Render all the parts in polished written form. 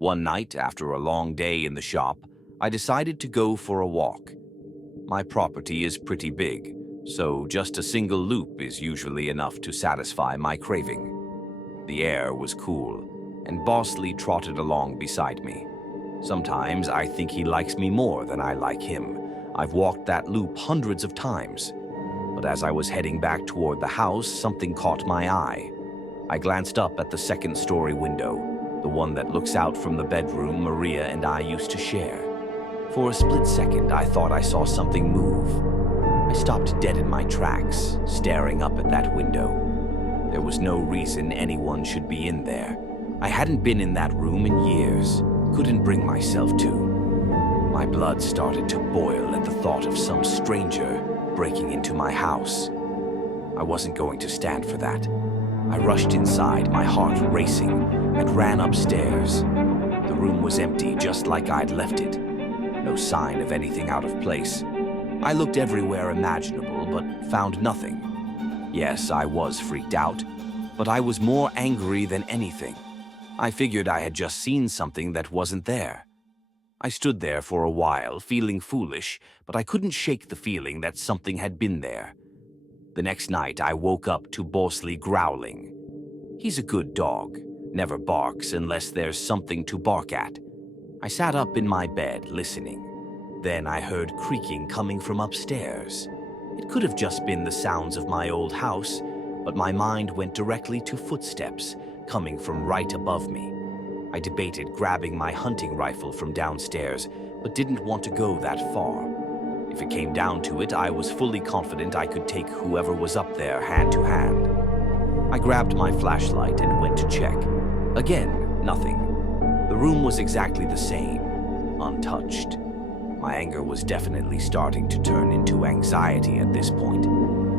One night, after a long day in the shop, I decided to go for a walk. My property is pretty big, so just a single loop is usually enough to satisfy my craving. The air was cool, and Bosley trotted along beside me. Sometimes I think he likes me more than I like him. I've walked that loop hundreds of times. But as I was heading back toward the house, something caught my eye. I glanced up at the second-story window, the one that looks out from the bedroom Maria and I used to share. For a split second, I thought I saw something move. I stopped dead in my tracks, staring up at that window. There was no reason anyone should be in there. I hadn't been in that room in years, couldn't bring myself to. My blood started to boil at the thought of some stranger breaking into my house. I wasn't going to stand for that. I rushed inside, my heart racing, and ran upstairs. The room was empty, just like I'd left it. No sign of anything out of place. I looked everywhere imaginable, but found nothing. Yes, I was freaked out, but I was more angry than anything. I figured I had just seen something that wasn't there. I stood there for a while, feeling foolish, but I couldn't shake the feeling that something had been there. The next night, I woke up to Bosley growling. He's a good dog, never barks unless there's something to bark at. I sat up in my bed, listening. Then I heard creaking coming from upstairs. It could have just been the sounds of my old house, but my mind went directly to footsteps coming from right above me. I debated grabbing my hunting rifle from downstairs, but didn't want to go that far. If it came down to it, I was fully confident I could take whoever was up there hand to hand. I grabbed my flashlight and went to check. Again, nothing. The room was exactly the same, untouched. My anger was definitely starting to turn into anxiety at this point.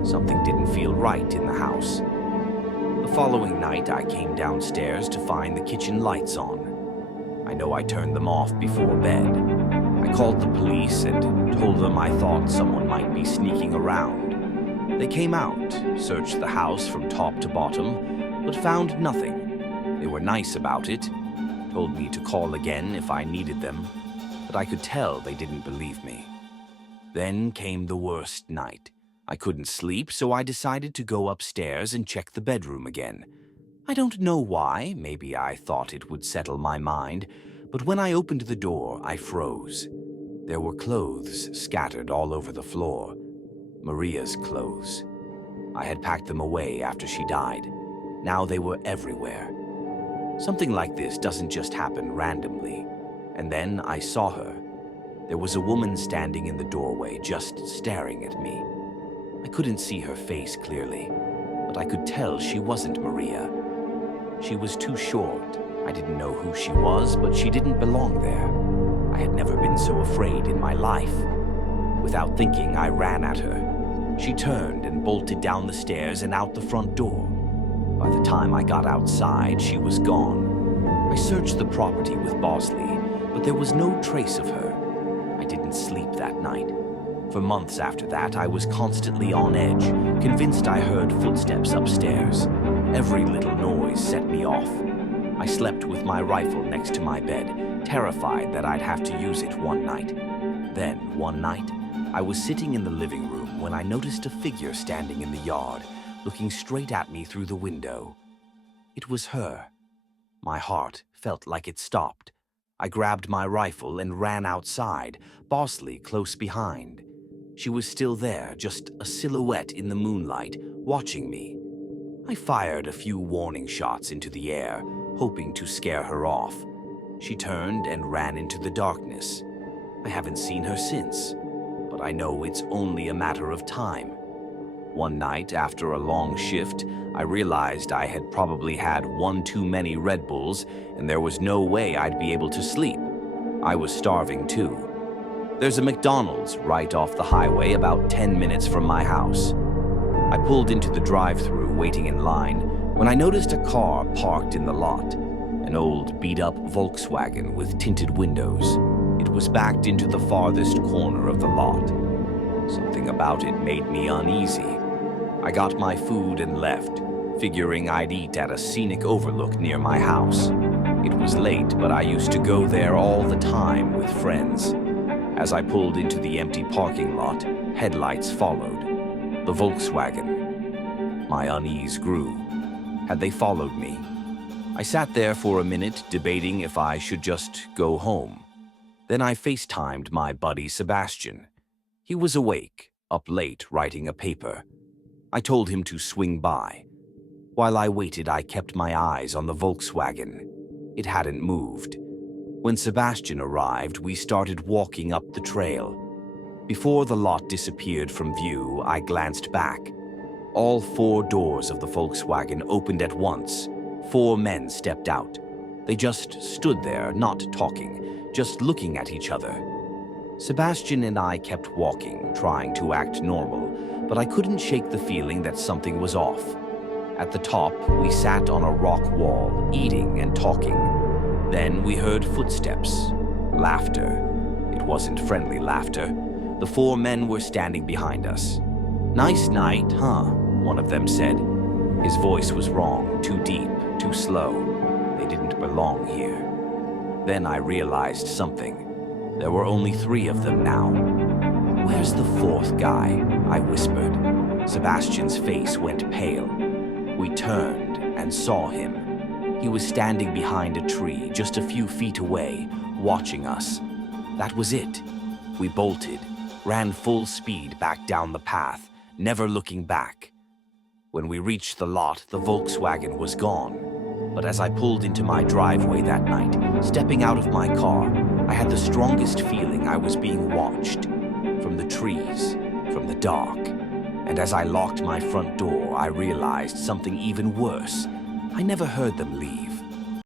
Something didn't feel right in the house. The following night, I came downstairs to find the kitchen lights on. I know I turned them off before bed. I called the police and told them I thought someone might be sneaking around. They came out, searched the house from top to bottom, but found nothing. They were nice about it, told me to call again if I needed them, but I could tell they didn't believe me. Then came the worst night. I couldn't sleep, so I decided to go upstairs and check the bedroom again. I don't know why, maybe I thought it would settle my mind, but when I opened the door, I froze. There were clothes scattered all over the floor. Maria's clothes. I had packed them away after she died. Now they were everywhere. Something like this doesn't just happen randomly. And then I saw her. There was a woman standing in the doorway, just staring at me. I couldn't see her face clearly, but I could tell she wasn't Maria. She was too short. I didn't know who she was, but she didn't belong there. I had never been so afraid in my life. Without thinking, I ran at her. She turned and bolted down the stairs and out the front door. By the time I got outside, she was gone. I searched the property with Bosley, but there was no trace of her. I didn't sleep that night. For months after that, I was constantly on edge, convinced I heard footsteps upstairs. Every little noise set me off. I slept with my rifle next to my bed, terrified that I'd have to use it one night. Then, one night, I was sitting in the living room when I noticed a figure standing in the yard, looking straight at me through the window. It was her. My heart felt like it stopped. I grabbed my rifle and ran outside, Bosley close behind. She was still there, just a silhouette in the moonlight, watching me. I fired a few warning shots into the air, hoping to scare her off. She turned and ran into the darkness. I haven't seen her since, but I know it's only a matter of time. One night, after a long shift, I realized I had probably had one too many Red Bulls, and there was no way I'd be able to sleep. I was starving too. There's a McDonald's right off the highway about 10 minutes from my house. I pulled into the drive-thru, waiting in line, when I noticed a car parked in the lot. An old, beat-up Volkswagen with tinted windows. It was backed into the farthest corner of the lot. Something about it made me uneasy. I got my food and left, figuring I'd eat at a scenic overlook near my house. It was late, but I used to go there all the time with friends. As I pulled into the empty parking lot, headlights followed. The Volkswagen. My unease grew. Had they followed me? I sat there for a minute, debating if I should just go home. Then I FaceTimed my buddy Sebastian. He was awake, up late, writing a paper. I told him to swing by. While I waited, I kept my eyes on the Volkswagen. It hadn't moved. When Sebastian arrived, we started walking up the trail. Before the lot disappeared from view, I glanced back. All 4 doors of the Volkswagen opened at once. 4 men stepped out. They just stood there, not talking, just looking at each other. Sebastian and I kept walking, trying to act normal, but I couldn't shake the feeling that something was off. At the top, we sat on a rock wall, eating and talking. Then we heard footsteps, laughter. It wasn't friendly laughter. The 4 men were standing behind us. "Nice night, huh?" one of them said. His voice was wrong, too deep, too slow. They didn't belong here. Then I realized something. There were only 3 of them now. "Where's the 4th guy?" I whispered. Sebastian's face went pale. We turned and saw him. He was standing behind a tree, just a few feet away, watching us. That was it. We bolted, ran full speed back down the path, never looking back. When we reached the lot, the Volkswagen was gone. But as I pulled into my driveway that night, stepping out of my car, I had the strongest feeling I was being watched. From the trees, from the dark. And as I locked my front door, I realized something even worse. I never heard them leave.